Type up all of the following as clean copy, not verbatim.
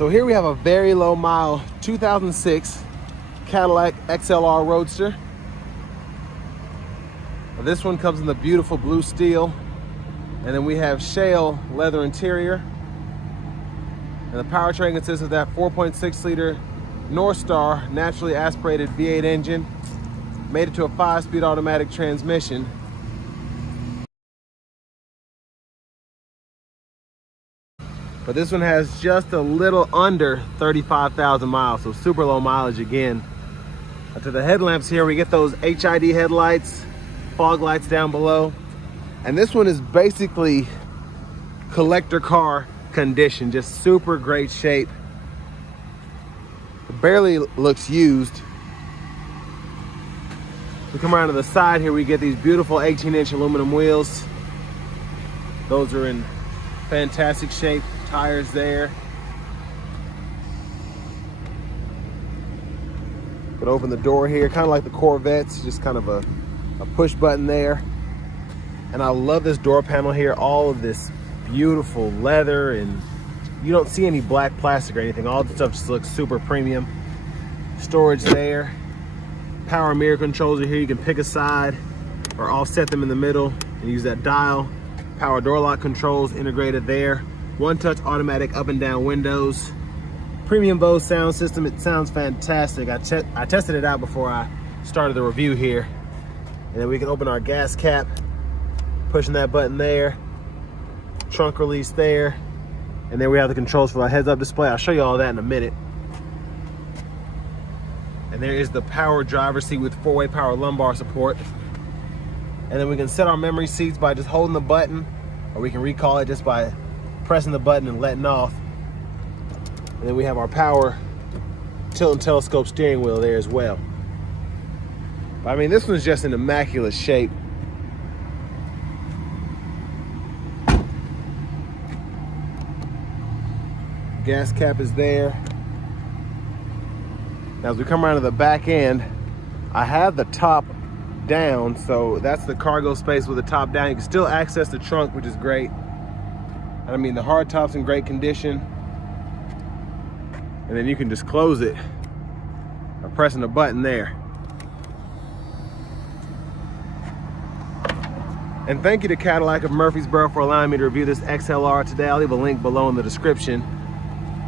So here we have a very low mile 2006 Cadillac XLR Roadster. This one comes in the beautiful blue steel, and then we have shale leather interior. And the powertrain consists of that 4.6 liter Roadster naturally aspirated V8 engine, made it to a 5-speed automatic transmission. But this one has just a little under 35,000 miles, so super low mileage again. To the headlamps here, we get those HID headlights, fog lights down below. And this one is basically collector car condition, just super great shape. It barely looks used. We come around to the side here, we get these beautiful 18-inch aluminum wheels. Those are in fantastic shape. Tires there. But open the door here, kind of like the Corvettes, just kind of a push button there. And I love this door panel here, all of this beautiful leather, and you don't see any black plastic or anything. All the stuff just looks super premium. Storage there. Power mirror controls are here. You can pick a side or offset them in the middle and use that dial. Power door lock controls integrated there. One-touch automatic up and down windows. Premium Bose sound system. It sounds fantastic. I tested it out before I started the review here. And then we can open our gas cap, pushing that button there. Trunk release there. And then we have the controls for our heads-up display. I'll show you all that in a minute. And there is the power driver's seat with 4-way power lumbar support. And then we can set our memory seats by just holding the button, or we can recall it just by pressing the button and letting off. And then we have our power tilt and telescope steering wheel there as well. But I mean, this one's just in immaculate shape. Gas cap is there. Now as we come around to the back end, I have the top down, so that's the cargo space with the top down. You can still access the trunk, which is great. I mean, the hard top's in great condition. And then you can just close it by pressing the button there. And thank you to Cadillac of Murfreesboro for allowing me to review this XLR today. I'll leave a link below in the description.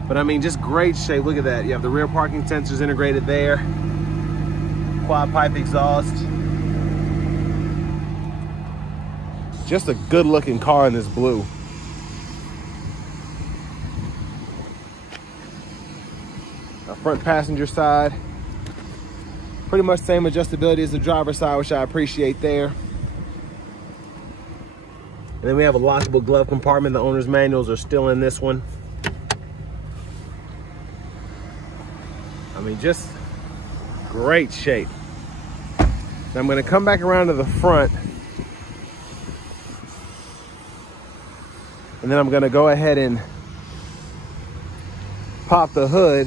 But I mean, just great shape. Look at that. You have the rear parking sensors integrated there. Quad pipe exhaust. Just a good looking car in this blue. Our front passenger side, pretty much same adjustability as the driver's side, which I appreciate there. And then we have a lockable glove compartment. The owner's manuals are still in this one. I mean, just great shape. Now I'm going to come back around to the front, and then I'm going to go ahead and pop the hood.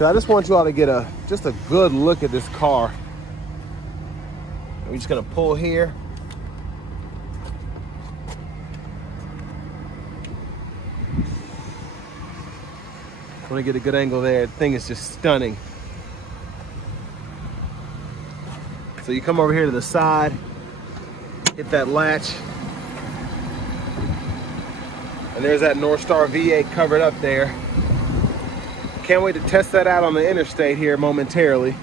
I just want you all to get just a good look at this car. We're just gonna pull here. I want to get a good angle there. The thing is just stunning. So you come over here to the side, hit that latch, and there's that Roadster V8 covered up there. Can't wait to test that out on the interstate here momentarily.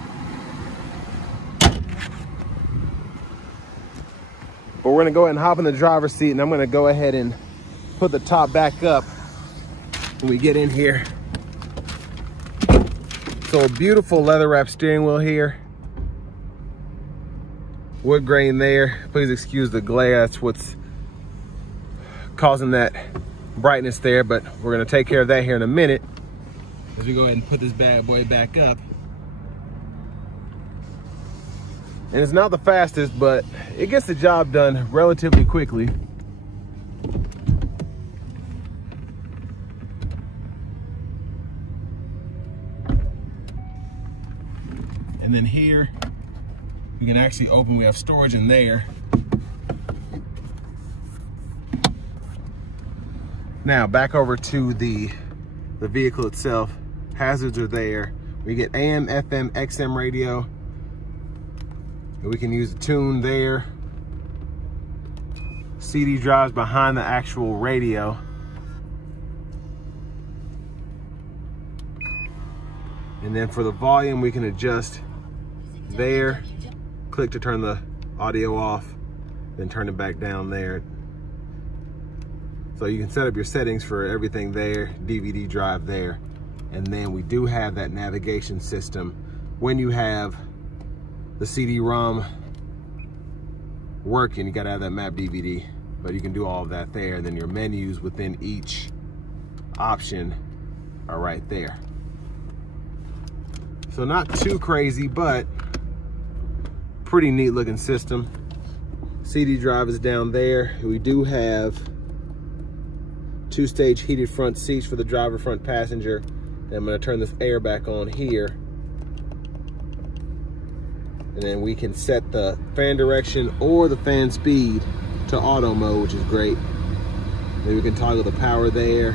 But we're gonna go ahead and hop in the driver's seat, and I'm gonna go ahead and put the top back up when we get in here. So a beautiful leather wrapped steering wheel here. Wood grain there. Please excuse the glare, that's what's causing that brightness there, but we're gonna take care of that here in a minute as we go ahead and put this bad boy back up. And it's not the fastest, but it gets the job done relatively quickly. And then here, we can actually open, we have storage in there. Now back over to the vehicle itself. Hazards are there. We get AM, FM, XM radio. And we can use the tune there. CD drives behind the actual radio. And then for the volume, we can adjust there. Click to turn the audio off, then turn it back down there. So you can set up your settings for everything there, DVD drive there. And then we do have that navigation system. When you have the CD-ROM working, you gotta have that map DVD, but you can do all of that there. And then your menus within each option are right there. So not too crazy, but pretty neat looking system. CD drive is down there. We do have 2-stage heated front seats for the driver, front passenger. And I'm gonna turn this air back on here. And then we can set the fan direction or the fan speed to auto mode, which is great. Then we can toggle the power there.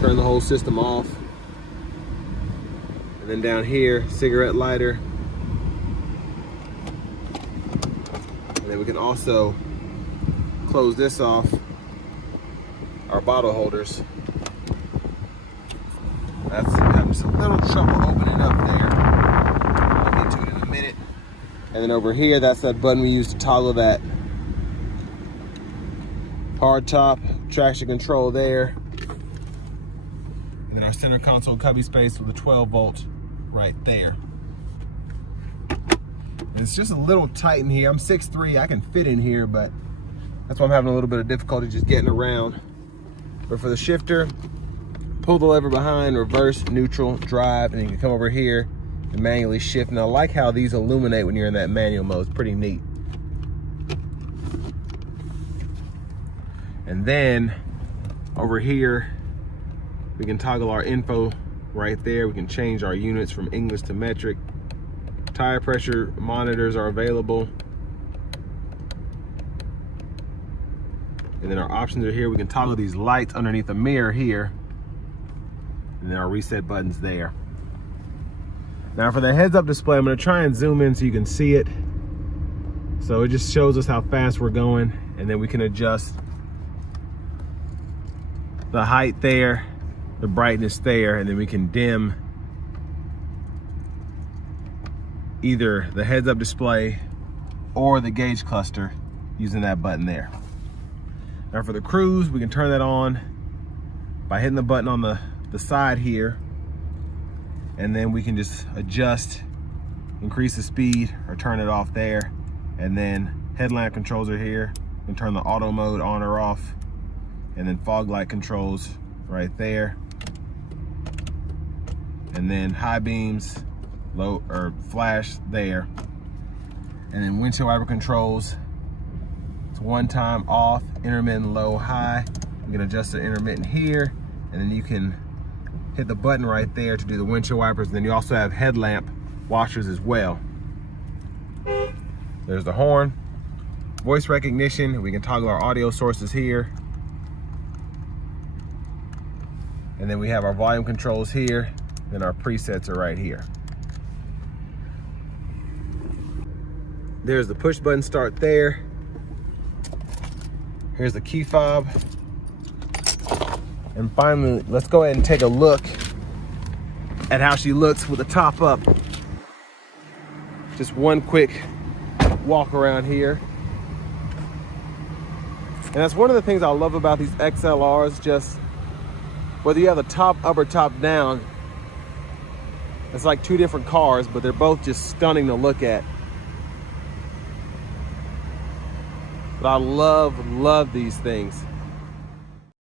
Turn the whole system off. And then down here, cigarette lighter. And then we can also close this off, our bottle holders. That's having just a little trouble opening up there. I'll get to it in a minute. And then over here, that's that button we use to toggle that hard top, traction control there. And then our center console cubby space with a 12-volt right there. It's just a little tight in here. I'm 6'3", I can fit in here, but that's why I'm having a little bit of difficulty just getting around. But for the shifter, pull the lever behind, reverse, neutral, drive, and you can come over here and manually shift. And I like how these illuminate when you're in that manual mode. It's pretty neat. And then over here, we can toggle our info right there. We can change our units from English to metric. Tire pressure monitors are available. And then our options are here. We can toggle these lights underneath the mirror here. And then our reset button's there. Now for the heads-up display, I'm gonna try and zoom in so you can see it. So it just shows us how fast we're going. And then we can adjust the height there, the brightness there, and then we can dim either the heads-up display or the gauge cluster using that button there. Now for the cruise, we can turn that on by hitting the button on the side here, and then we can just adjust, increase the speed or turn it off there. And then headlamp controls are here. You can turn the auto mode on or off, and then fog light controls right there. And then high beams, low or flash there. And then windshield wiper controls. It's one time off, intermittent, low, high. You can adjust the intermittent here, and then you can hit the button right there to do the windshield wipers. And then you also have headlamp washers as well. There's the horn, voice recognition. We can toggle our audio sources here. And then we have our volume controls here. Then our presets are right here. There's the push button start there. Here's the key fob. And finally, let's go ahead and take a look at how she looks with the top up. Just one quick walk around here. And that's one of the things I love about these XLRs, just whether you have the top up or top down, it's like two different cars, but they're both just stunning to look at. But I love these things.